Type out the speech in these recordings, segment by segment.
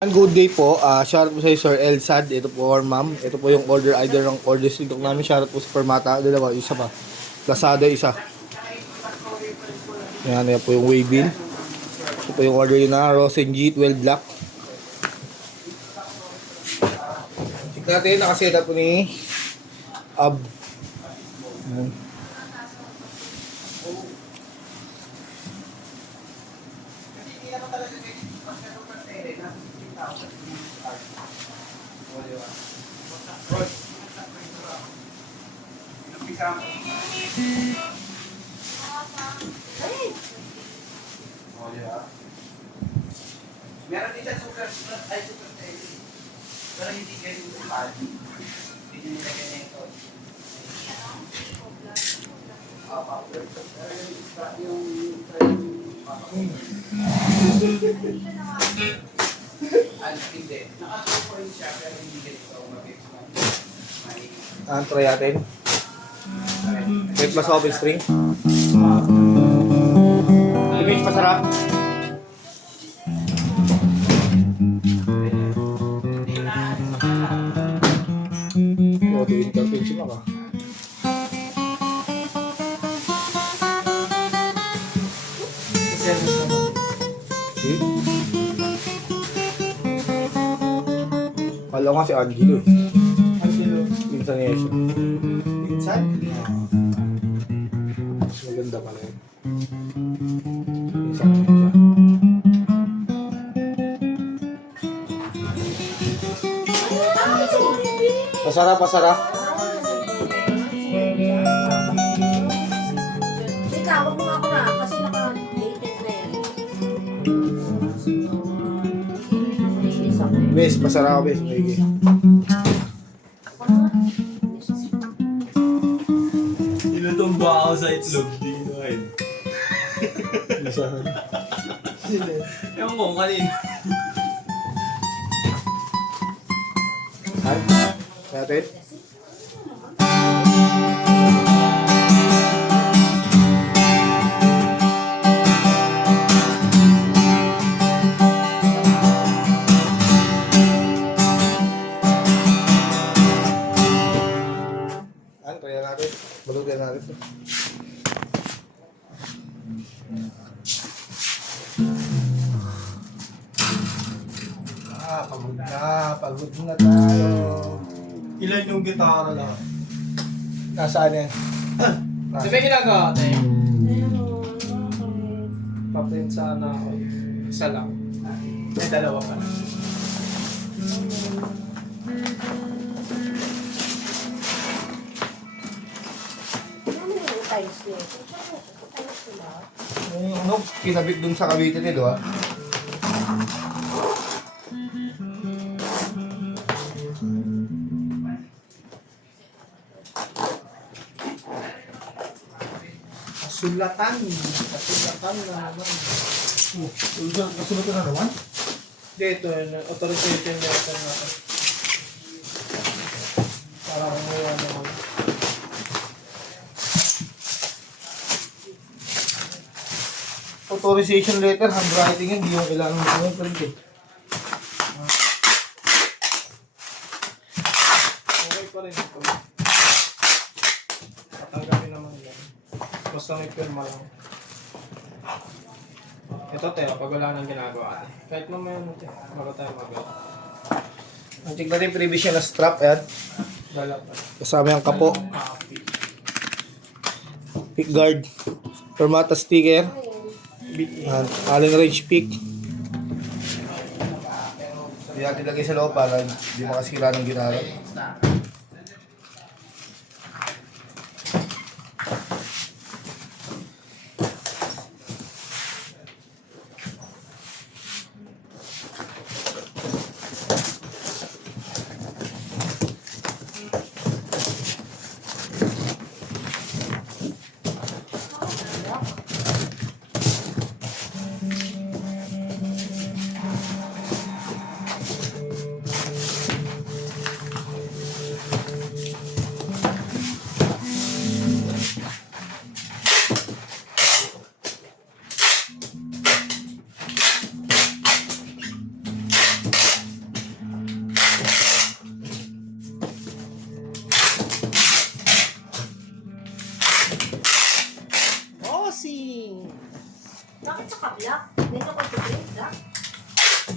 Good day po. Shoutout po sa Sir Elsad. Ito po our ma'am. Ito po yung order ng order stock namin. Shoutout po sa Permata. Dalawa, isa pa. Lazada, isa. Yan po yung waybill. Ito po yung order yun na. Rosen G12 Black. Check natin. Nakaseta po ni Ab. Yan. Meron din siya super steady. Pero hindi ganyan yung pad. Hindi nyo nilagyan na ito. Hindi. Naka-2 point siya pero hindi ganito. Try natin. Wait plus open string. Image pasarap. Auto interface mo ka. Kala ko si Angelo eh. Angelo. Pinsan niya siya. Pinsan? Mas maganda pala yun. Pinsan niya siya. Pasarap, pasarap. Tawag mo ako na kasi naka-dated na yan. Bes, pasarap ka bes. Maigi. Inutumba ako sa itlog. Di kinain. Masarap. Ewan ko kanina. Ay, natin. Kaya natin. Balutin natin ito. Pagod na. Pagod na tayo. Ilan yung gitara lang? Nasaan yan? Di ba ginagawa tayo? Paprint sana ako. Isa lang. May dalawa pa na. Ano yung tiles nito? Tiles sila? Yung ano, kinabit dun sa Cavite nito ah. Kasulatan. Kasulatan na naman. Kasunod na naman? Dito, authorization letter na ako. Para kumuha naman. Authorization letter, handwriting yun, hindi yung kailangan mo yung print eh. Okay pa rin ito. Tatanggapin naman yan. Basta may pirma lang. Ito tayo, pag wala nang ginagawa. Kahit mamaya natin, bago tayo mag-out. Ang check natin yung previous niya na strap, yan. Dala pa. Kasama yung kapo, Copy. pick guard, Permata sticker, and Allen wrench pick. Hindi natin lagay sa loob para hindi makasira ng ginara.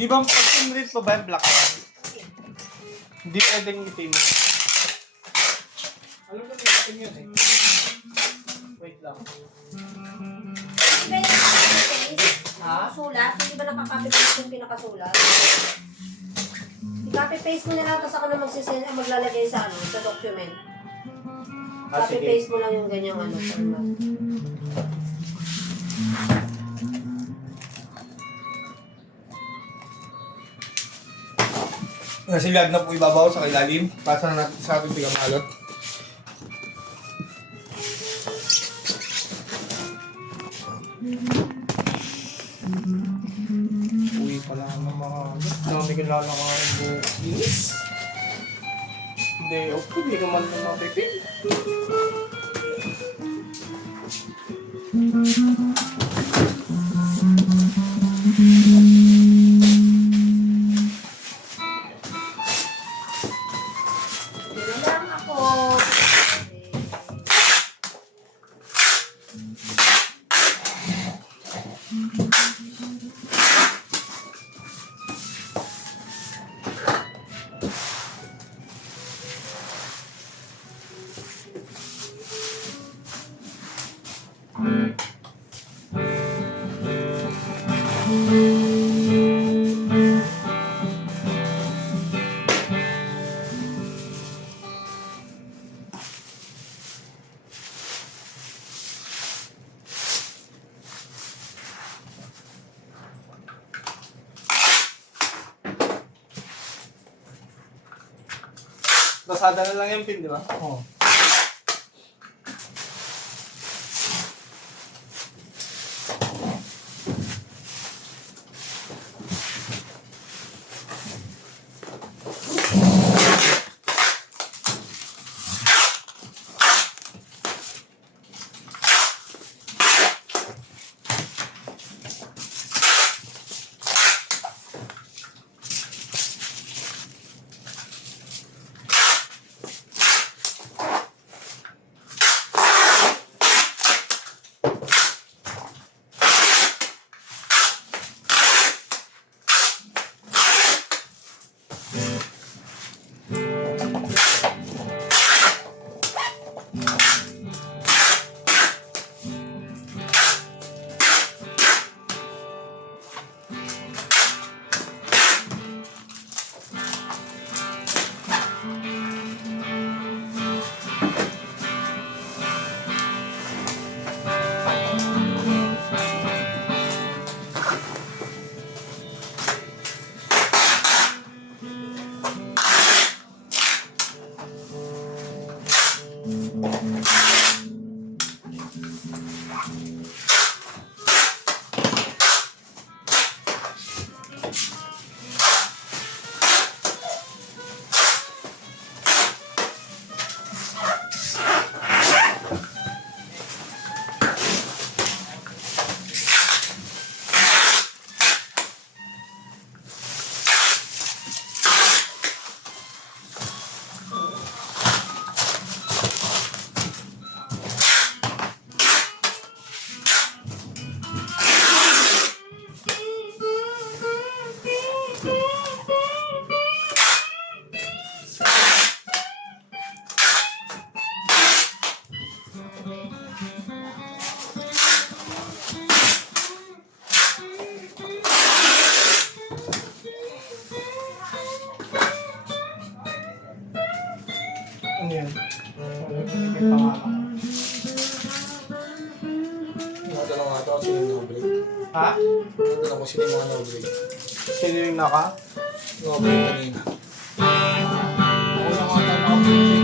Di ba pag tinrate pa ba yung black yan? Hindi pwedeng itim. Alam ko itim yun eh. Wait lang. Hindi ba nakaka-paste? Ha? Sulat? Hindi ba nakaka-paste yung pinakasulat? I-copy-paste mo na lang, tapos ako na maglalagay sa sa document. Sige. Copy-paste mo lang yung ganyang format. Nasilag na po ibabaw sa ilalim. Pasa na natin sa ating tigang alot. Uwi pala ng mga dami kilala ka ng bukinis. Hindi, okay, hindi naman na mapipil. Yun lang ako. Basada na lang yung pin, di ba? Oo. Ano yan? May pangalan ko. Natanong nga ito kung sino yung no-break. Ha? Natanong ko sino yung mga no-break. Sino yung naka? No-break kanina. Ako lang ang tanong.